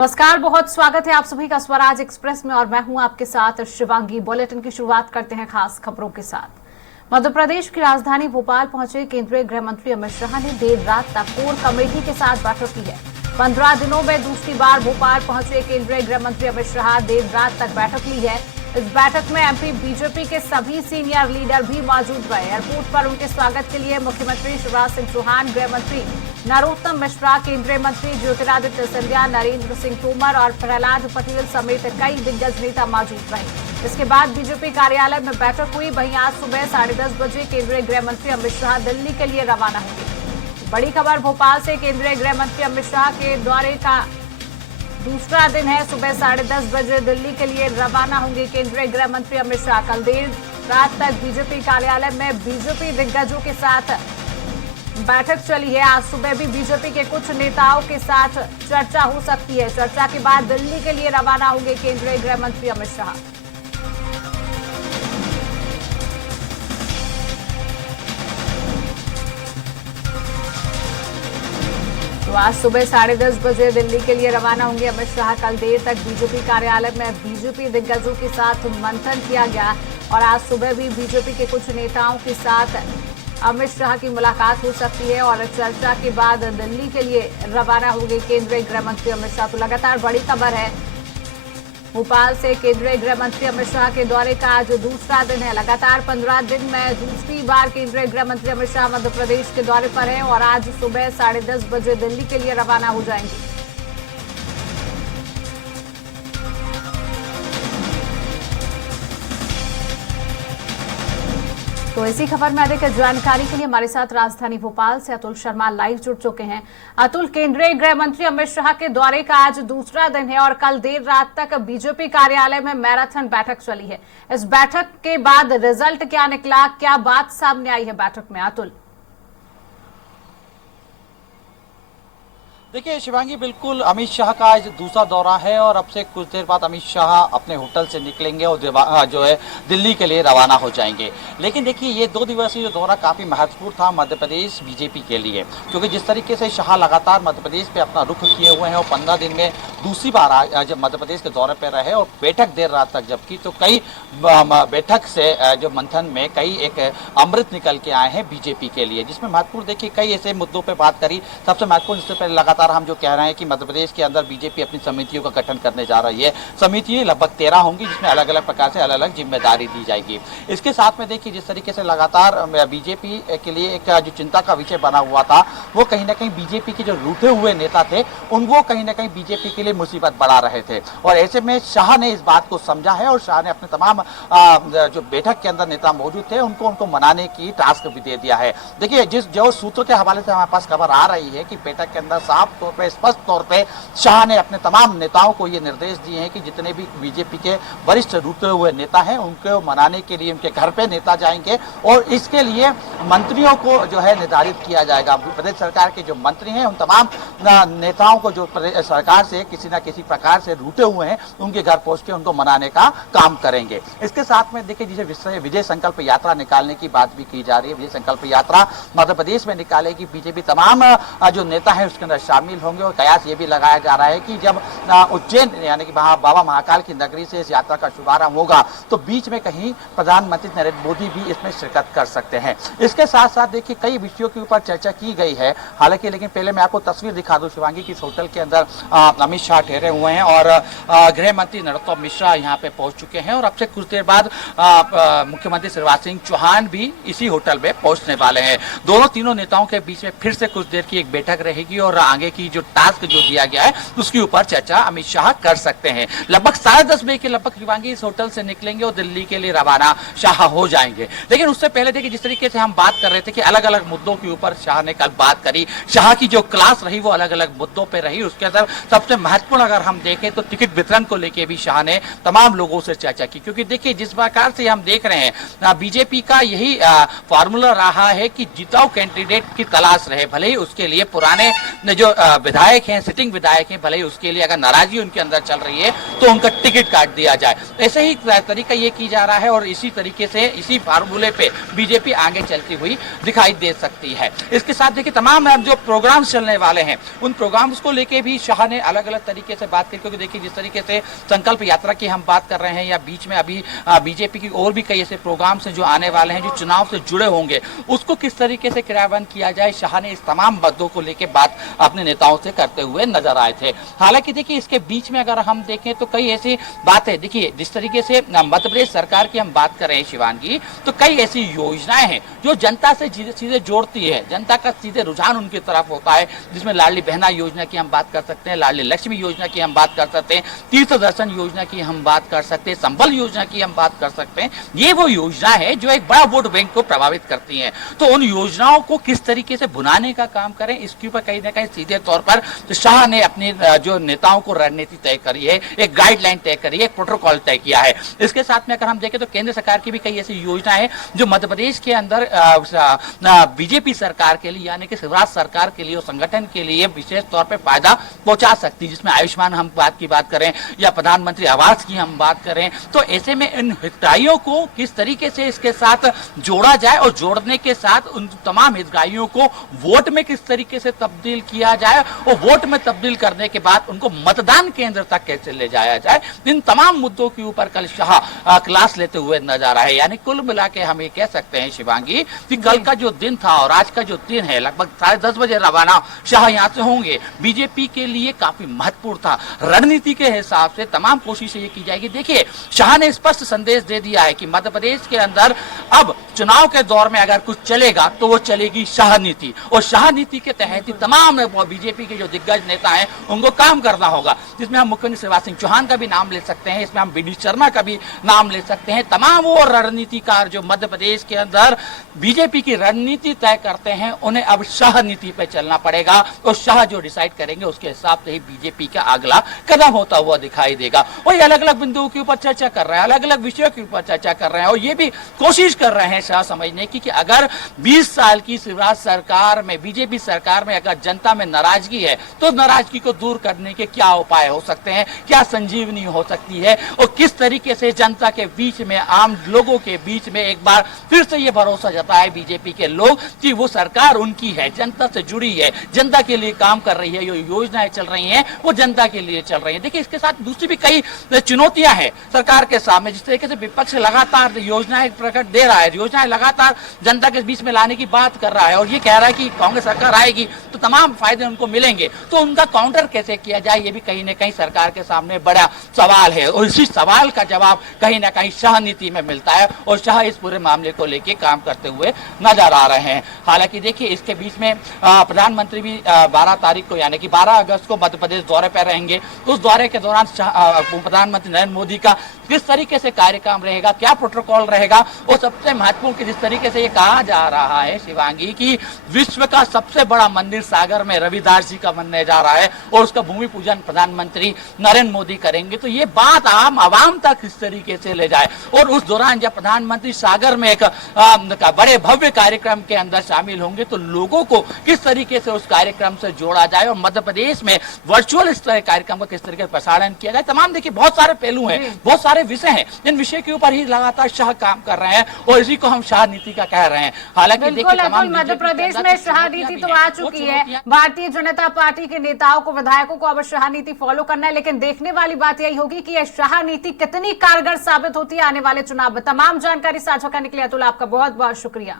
नमस्कार, बहुत स्वागत है आप सभी का स्वराज एक्सप्रेस में और मैं हूं आपके साथ शिवांगी। बुलेटिन की शुरुआत करते हैं खास खबरों के साथ। मध्य प्रदेश की राजधानी भोपाल पहुंचे केंद्रीय गृह मंत्री अमित शाह ने देर रात तक कोर कमेटी के साथ बैठक की है। 15 दिनों में दूसरी बार भोपाल पहुंचे केंद्रीय गृह मंत्री अमित शाह देर रात तक बैठक ली है। इस बैठक में एमपी बीजेपी के सभी सीनियर लीडर भी मौजूद रहे। एयरपोर्ट पर उनके स्वागत के लिए मुख्यमंत्री शिवराज सिंह चौहान, गृह मंत्री नरोत्तम मिश्रा, केंद्रीय मंत्री ज्योतिरादित्य सिंधिया, नरेंद्र सिंह तोमर और प्रहलाद पटेल समेत कई दिग्गज नेता मौजूद रहे। इसके बाद बीजेपी कार्यालय में बैठक हुई। वहीं आज सुबह 10:30 बजे केंद्रीय गृह मंत्री अमित शाह दिल्ली के लिए रवाना होंगे। बड़ी खबर भोपाल से, केंद्रीय गृह मंत्री अमित शाह के दौरे का दूसरा दिन है। सुबह 10:30 बजे दिल्ली के लिए रवाना होंगे केंद्रीय गृह मंत्री अमित शाह। कल देर रात तक बीजेपी कार्यालय में बीजेपी दिग्गजों के साथ बैठक चली है। आज सुबह भी बीजेपी के कुछ नेताओं के साथ चर्चा हो सकती है। चर्चा के बाद दिल्ली के लिए रवाना होंगे केंद्रीय गृह मंत्री अमित शाह। तो आज सुबह 10:30 बजे दिल्ली के लिए रवाना होंगे अमित शाह। कल देर तक बीजेपी कार्यालय में बीजेपी दिग्गजों के साथ मंथन किया गया और आज सुबह भी बीजेपी के कुछ नेताओं के साथ अमित शाह की मुलाकात हो सकती है और चर्चा के बाद दिल्ली के लिए रवाना होंगे केंद्रीय गृह मंत्री अमित शाह। तो लगातार बड़ी खबर है भोपाल से, केंद्रीय गृह मंत्री अमित शाह के दौरे का आज दूसरा दिन है। लगातार 15 दिन में दूसरी बार केंद्रीय गृह मंत्री अमित शाह मध्य प्रदेश के दौरे पर हैं और आज सुबह 10:30 बजे दिल्ली के लिए रवाना हो जाएंगे। तो इसी खबर में अधिक जानकारी के लिए हमारे साथ राजधानी भोपाल से अतुल शर्मा लाइव जुड़ चुके हैं। अतुल, केंद्रीय गृह मंत्री अमित शाह के दौरे का आज दूसरा दिन है और कल देर रात तक बीजेपी कार्यालय में मैराथन बैठक चली है। इस बैठक के बाद रिजल्ट क्या निकला, क्या बात सामने आई है बैठक में? अतुल, देखिए शिवांगी, बिल्कुल अमित शाह का आज दूसरा दौरा है और अब से कुछ देर बाद अमित शाह अपने होटल से निकलेंगे और जो है दिल्ली के लिए रवाना हो जाएंगे। लेकिन देखिए, ये 2 दिवसीय दौरा काफी महत्वपूर्ण था मध्य प्रदेश बीजेपी के लिए, क्योंकि जिस तरीके से शाह लगातार मध्य प्रदेश पे अपना रुख किए हुए हैं और 15 दिन में दूसरी बार जब मध्य प्रदेश के दौरे पर रहे और बैठक देर रात तक जबकि, तो कई बैठक से जो मंथन में कई एक अमृत निकल के आए हैं बीजेपी के लिए, जिसमें महत्वपूर्ण देखिए कई ऐसे मुद्दों पर बात करी। सबसे महत्वपूर्ण, इससे पहले लगातार हम जो कह रहे हैं कि मध्य प्रदेश के अंदर बीजेपी अपनी समितियों का गठन करने जा रही है। समितियां लगभग 13 होंगी, जिसमें अलग अलग प्रकार से अलग अलग जिम्मेदारी दी जाएगी। इसके साथ में देखिए जिस तरीके से लगातार बीजेपी के लिए एक जो चिंता का विषय बना हुआ था, वो कहीं ना कहीं बीजेपी के जो रूठे हुए नेता थे उनको कहीं ना कहीं बीजेपी के लिए मुसीबत बढ़ा रहे थे और ऐसे में शाह ने इस बात को समझा है और शाह ने अपने तमाम जो बैठक के अंदर नेता मौजूद थे उनको मनाने की टास्क भी दे दिया है। देखिए, जो सूत्रों के हवाले से हमारे पास खबर आ रही है कि बैठक के अंदर साफ तौर पे, स्पष्ट तौर पे शाह ने अपने तमाम नेताओं को ये निर्देश दिए हैं कि जितने भी बीजेपी के वरिष्ठ रुके हुए नेता हैं उनको मनाने के लिए उनके घर पे नेता जाएंगे और इसके लिए मंत्रियों को जो है निर्धारित किया जाएगा। प्रदेश सरकार के जो मंत्री हैं उन तमाम नेताओं को जो प्रदेश सरकार से किसी न किसी प्रकार से रूठे हुए हैं उनके घर पहुंच के उनको मनाने का काम करेंगे। इसके साथ में देखिए, जिसे विजय संकल्प यात्रा निकालने की बात भी की जा रही है। विजय संकल्प यात्रा मध्य प्रदेश में निकालेगी बीजेपी, तमाम जो नेता है उसके अंदर शामिल होंगे और कयास ये भी लगाया जा रहा है कि जब उज्जैन यानी कि बाबा महाकाल की नगरी से इस यात्रा का शुभारंभ होगा तो बीच में कहीं प्रधानमंत्री नरेंद्र मोदी भी इसमें शिरकत कर सकते हैं। इसके साथ साथ देखिए कई विषयों के ऊपर चर्चा की गई है हालांकि, लेकिन पहले मैं आपको तस्वीर दिखा दूं शिवांगी की, इस होटल के अंदर अमित शाह ठहरे हुए हैं और गृह मंत्री नरोत्तम मिश्रा यहाँ पे पहुंच चुके हैं और अब से कुछ देर बाद मुख्यमंत्री शिवराज सिंह चौहान भी इसी होटल में पहुंचने वाले हैं। दोनों तीनों नेताओं के बीच में फिर से कुछ देर की एक बैठक रहेगी और आगे की जो टास्क जो दिया गया है उसके ऊपर चर्चा अमित शाह कर सकते हैं। लगभग 10:30 बजे के लगभग शिवांगी इस होटल से निकलेंगे और दिल्ली के लिए रवाना शाह हो जाएंगे। लेकिन उससे पहले देखिए, जिस तरीके से हम बात कर रहे थे कि अलग अलग मुद्दों के ऊपर शाह ने कल बात करी, शाह की जो क्लास रही वो अलग अलग मुद्दों पर रही। उसके अंदर सबसे महत्वपूर्ण अगर हम देखें तो टिकट वितरण को लेकर भी शाह ने तमाम लोगों से चर्चा की, क्योंकि देखिए जिस प्रकार से हम देख रहे हैं बीजेपी का यही फॉर्मूला रहा है कि जिताऊ कैंडिडेट की तलाश रहे, भले ही उसके लिए पुराने जो विधायक हैं, सिटिंग विधायक हैं, भले ही उसके लिए अगर नाराजगी उनके अंदर चल रही है तो उनका टिकट काट दिया जाए। ऐसे ही तरीका ये की जा रहा है और इसी तरीके से इसी फार्मूले पे बीजेपी आगे चलती हुई दिखाई दे सकती है। इसके साथ देखिए तमाम जो प्रोग्राम्स चलने वाले हैं उन प्रोग्राम्स को लेके भी शाह ने अलग अलग तरीके से बात करें, क्योंकि देखिए जिस तरीके से संकल्प यात्रा की हम बात कर रहे हैं, या बीच में अभी बीजेपी की और भी कई ऐसे प्रोग्राम्स हैं जो आने वाले हैं, जो चुनाव से जुड़े होंगे, उसको किस तरीके से क्रियान्वयन किया जाए, शाह ने इस तमाम मुद्दों को लेकर बात अपने नेताओं से करते हुए नजर आए थे। हालांकि देखिए इसके बीच में अगर हम देखें तो कई ऐसी बातें, देखिए जिस तरीके से मध्य प्रदेश सरकार की हम बात कर रहे हैं शिवांगी, तो कई ऐसी योजनाएं हैं जो जनता से सीधे जोड़ती है, जनता का सीधे रुझान उनकी तरफ होता है, जिसमें लाडली बहना योजना की हम बात कर सकते हैं, लाडली लक्ष्मी योजना की हम बात कर सकते हैं, तीर्थ दर्शन योजना की हम बात कर सकते हैं, संबल योजना की हम बात कर सकते हैं। ये वो योजना है जो एक बड़ा वोट बैंक को प्रभावित करती है। तो उन योजनाओं को किस तरीके से बुनाने का काम करें, इसके ऊपर कहीं ना कहीं सीधे तौर पर तो शाह ने अपने जो नेताओं को रणनीति तय करी है, एक गाइडलाइन तय करी है, एक प्रोटोकॉल तय किया है। इसके साथ में अगर हम देखें तो केंद्र सरकार की भी कई ऐसी योजना है जो मध्य प्रदेश के अंदर बीजेपी सरकार के लिए, यानी कि शिवराज सरकार के लिए और संगठन के लिए विशेष तौर पर फायदा पहुंचा सकती है, जिसमें आयुष्मान हम की बात करें या प्रधानमंत्री आवास की हम बात करें। तो ऐसे में इन हितग्राहियों को किस तरीके से इसके साथ जोड़ा जाए और जोड़ने के साथ उन तमाम हितग्राहियों को वोट में किस तरीके से तब्दील किया जाए और वोट में तब्दील करने के बाद उनको मतदान केंद्र तक कैसे ले जाया जाए, इन तमाम मुद्दों के ऊपर कल शाह क्लास लेते हुए नजर आए। यानी कुल मिला के हम ये कह सकते हैं शिवांगी कि कल का जो दिन था और आज का जो दिन है, लगभग 10:30 बजे रवाना शाह यहाँ से होंगे, बीजेपी के लिए काफी महत्वपूर्ण था। रणनीति के हिसाब से तमाम कोशिशें ये की जाएगी। देखिए शाह ने स्पष्ट संदेश दे दिया है कि मध्य प्रदेश के अंदर अब चुनाव के दौर में अगर कुछ चलेगा तो वो चलेगी शाह नीति, और शाह नीति के तहत ही तमाम बीजेपी के जो दिग्गज नेता हैं उनको काम करना होगा, जिसमें हम मुख्यमंत्री शिवराज सिंह चौहान का भी नाम ले सकते हैं, इसमें हम बी डी शर्मा का भी नाम ले सकते हैं। तमाम वो रणनीतिकार जो मध्य प्रदेश के अंदर बीजेपी की रणनीति तय करते हैं, उन्हें अब शाह नीति पे चलना पड़ेगा, और शाह जो डिसाइड करेंगे उसके हिसाब से ही बीजेपी का अगला कदम होता हुआ दिखाई देगा। और ये अलग अलग बिंदुओं के ऊपर चर्चा कर रहे हैं, अलग अलग विषयों के ऊपर चर्चा कर रहे हैं, और ये भी कोशिश कर रहे हैं शाह समझने की कि अगर 20 साल की शिवराज सरकार में, बीजेपी सरकार में अगर जनता में नाराजगी है तो नाराजगी को दूर करने के क्या उपाय हो सकते हैं, क्या संजीवनी हो सकती है, और किस तरीके से जनता के बीच में, आम लोगों के बीच में एक बार फिर से ये भरोसा जताए बीजेपी के लोग कि वो सरकार उनकी है, जनता से जुड़ी है, जनता के लिए काम कर रही है, जो योजनाएं चल रही हैं वो जनता के लिए चल रही है। देखिए इसके साथ दूसरी भी कई चुनौतियां हैं सरकार के सामने, जिस तरीके से विपक्ष लगातार योजनाएं प्रकट दे रहा है, योजनाएं लगातार जनता के बीच में लाने की बात कर रहा है, और ये कह रहा है कि कांग्रेस सरकार आएगी तो तमाम फायदे उनको मिलेंगे, तो उनका काउंटर कैसे किया जाए, ये भी कहीं ना कहीं सरकार के सामने बड़ा सवाल है, और इसी सवाल का जवाब कहीं ना कहीं शाह नीति में मिलता है, और शाह इस पूरे मामले को लेकर काम करते हुए नजर आ रहे हैं। हालांकि देखिए इसके बीच में प्रधानमंत्री भी 12 तारीख को, यानी कि 12 अगस्त को मध्य प्रदेश दौरे पर रहेंगे। उस दौरे के दौरान प्रधानमंत्री नरेंद्र मोदी का किस तरीके से कार्यक्रम रहेगा, क्या प्रोटोकॉल रहेगा, और सबसे महत्वपूर्ण कि जिस तरीके से ये कहा जा रहा है शिवांगी कि विश्व का सबसे बड़ा मंदिर सागर में रविदास जी का बनने जा रहा है, और उसका भूमि पूजन प्रधानमंत्री नरेंद्र मोदी करेंगे, तो ये बात आवाम तक किस तरीके से ले जाए, और उस दौरान जब प्रधानमंत्री सागर में एक बड़े भव्य कार्यक्रम के अंदर शामिल होंगे तो लोगों को किस तरीके से उस कार्यक्रम से जोड़ा जाए, और मध्य प्रदेश में वर्चुअल इस तरह कार्यक्रम का किस तरीके से प्रसारण किया जाए। तमाम देखिए बहुत सारे पहलू हैं, बहुत सारे विषय हैं, इन विषय के ऊपर ही लगातार शाह काम कर रहे हैं, और इसी को हम शाह नीति का कह रहे हैं। हालांकि देखिए मध्य प्रदेश में शाह नीति तो आ चुकी है, भारतीय जनता पार्टी के नेताओं को, विधायकों को अब शाह नीति फॉलो करना है, लेकिन देखने वाली बात यही होगी कि यह शाह नीति कितनी कारगर साबित होती है आने वाले चुनाव में। तमाम जानकारी साझा करने के लिए अतुल आपका बहुत बहुत शुक्रिया।